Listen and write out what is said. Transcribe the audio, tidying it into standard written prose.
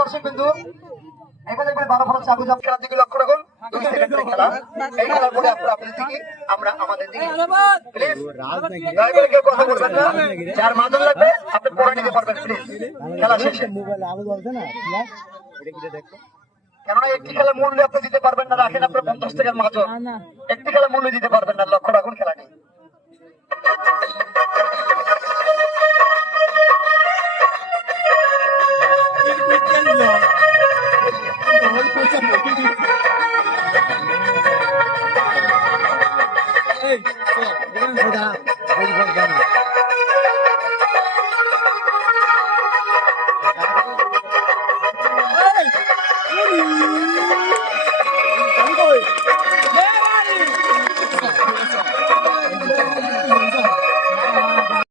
দর্শক বিন্দু এবার দেখবেন 12 ফরজ আগুন খেলার দিকে লক্ষ্য রাখুন। 2 সেকেন্ডের খেলা। এই খেলার পরে আপনাদের দিকে আমরা আমাদের দিকে প্লিজ দয়া করে কেউ কথা বলবেন না। যার মাদল লাগবে আপনি পরে নিতে পারবেন প্লিজ খেলা শেষে। মোবাইলে আলো জ্বলছে না এটা দেখো। কেননা একটি খেলা মূল্য আপনি দিতে পারবেন না, রাখেন আপনার 50 টাকার মাদল। একটি খেলা মূল্য দিতে পারবেন না, লক্ষ্য রাখুন খেলাটি।